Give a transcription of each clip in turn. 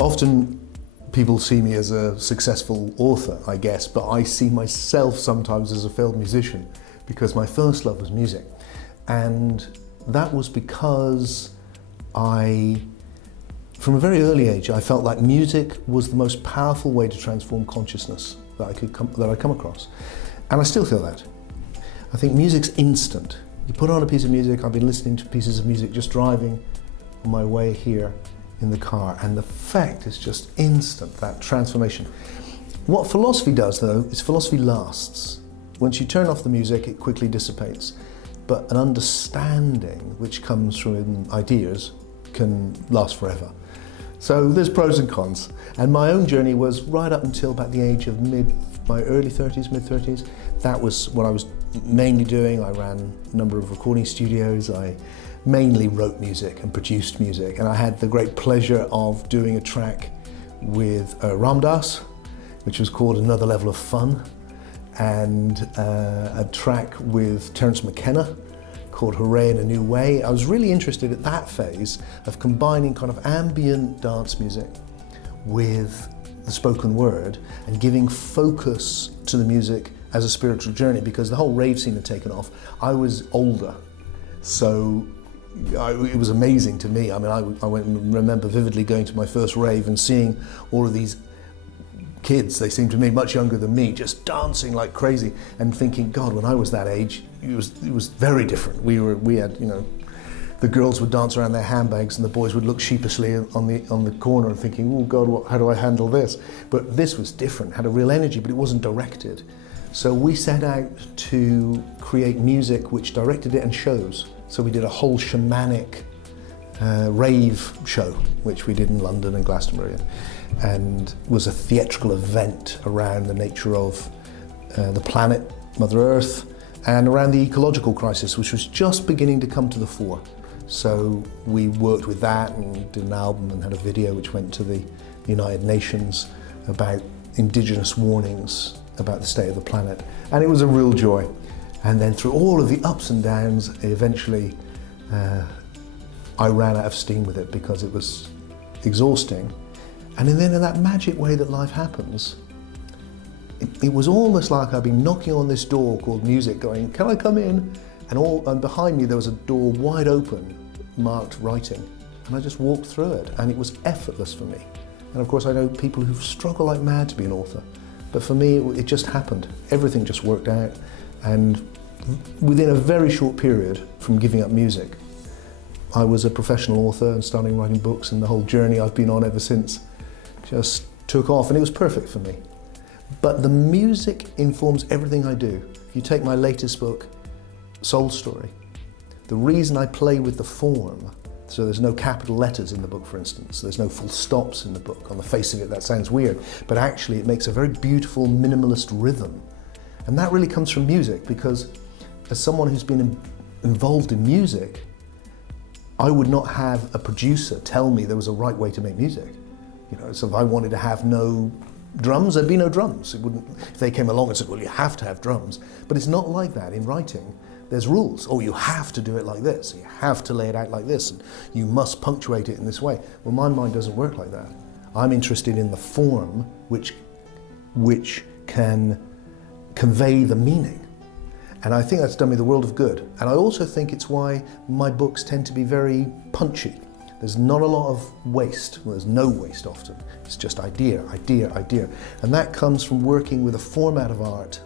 Often people see me as a successful author, I guess, but I see myself sometimes as a failed musician because my first love was music. And that was because from a very early age, I felt like music was the most powerful way to transform consciousness that I'd come across. And I still feel that. I think music's instant. You put on a piece of music, I've been listening to pieces of music just driving on my way here in the car, and the effect is just instant, that transformation. What philosophy does, though, is philosophy lasts. Once you turn off the music, it quickly dissipates. But an understanding which comes from ideas can last forever. So there's pros and cons. And my own journey was right up until about the age of my early 30s, mid 30s. That was what I was mainly doing. I ran a number of recording studios. I mainly wrote music and produced music. And I had the great pleasure of doing a track with Ram Dass, which was called Another Level of Fun, and a track with Terence McKenna called Hooray in a New Way. I was really interested at that phase of combining kind of ambient dance music with the spoken word and giving focus to the music as a spiritual journey, because the whole rave scene had taken off. I was older, so it was amazing to me. I mean, I went and remember vividly going to my first rave and seeing all of these kids, they seemed to me much younger than me, just dancing like crazy, and thinking, God, when I was that age, it was very different. We had, you know, the girls would dance around their handbags and the boys would look sheepishly on the corner and thinking, oh God, how do I handle this? But this was different, had a real energy, but it wasn't directed. So we set out to create music which directed it and shows. So we did a whole shamanic rave show, which we did in London and Glastonbury, and was a theatrical event around the nature of the planet, Mother Earth, and around the ecological crisis, which was just beginning to come to the fore. So we worked with that and did an album and had a video which went to the United Nations about indigenous warnings about the state of the planet. And it was a real joy. And then through all of the ups and downs, eventually I ran out of steam with it because it was exhausting. And then in that magic way that life happens, it was almost like I'd been knocking on this door called music going, can I come in? And behind me there was a door wide open, marked writing. And I just walked through it, and it was effortless for me. And of course I know people who struggle like mad to be an author. But for me, it just happened. Everything just worked out. And within a very short period from giving up music, I was a professional author and starting writing books, and the whole journey I've been on ever since just took off, and it was perfect for me. But the music informs everything I do. If you take my latest book, Soul Story, the reason I play with the form, so there's no capital letters in the book, for instance, there's no full stops in the book. On the face of it, that sounds weird, but actually it makes a very beautiful minimalist rhythm. And that really comes from music, because as someone who's been involved in music, I would not have a producer tell me there was a right way to make music. You know, so if I wanted to have no drums, there'd be no drums. It wouldn't, if they came along and said, well, you have to have drums. But it's not like that in writing. There's rules. Oh, you have to do it like this. You have to lay it out like this. And you must punctuate it in this way. Well, my mind doesn't work like that. I'm interested in the form which can convey the meaning. And I think that's done me the world of good. And I also think it's why my books tend to be very punchy. There's not a lot of waste. Well, there's no waste often. It's just idea, idea, idea. And that comes from working with a format of art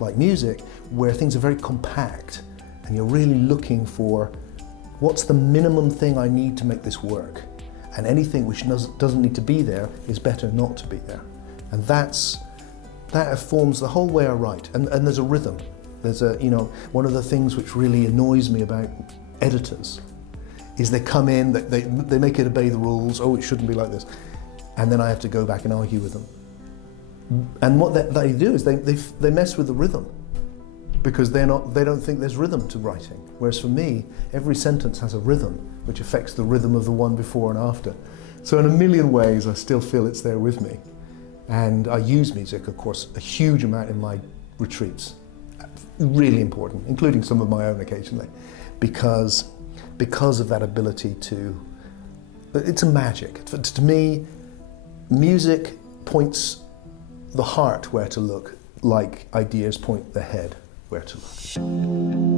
like music, where things are very compact, and you're really looking for what's the minimum thing I need to make this work. And anything which doesn't need to be there is better not to be there. And that forms the whole way I write. And there's a rhythm. There's a, you know, one of the things which really annoys me about editors is they come in, they make it obey the rules, oh, it shouldn't be like this. And then I have to go back and argue with them. And what they do is they mess with the rhythm, because they don't think there's rhythm to writing. Whereas for me, every sentence has a rhythm which affects the rhythm of the one before and after. So in a million ways, I still feel it's there with me. And I use music, of course, a huge amount in my retreats. Really important, including some of my own occasionally, because of that ability to, it's a magic. To me, music points the heart where to look, like ideas point the head where to look.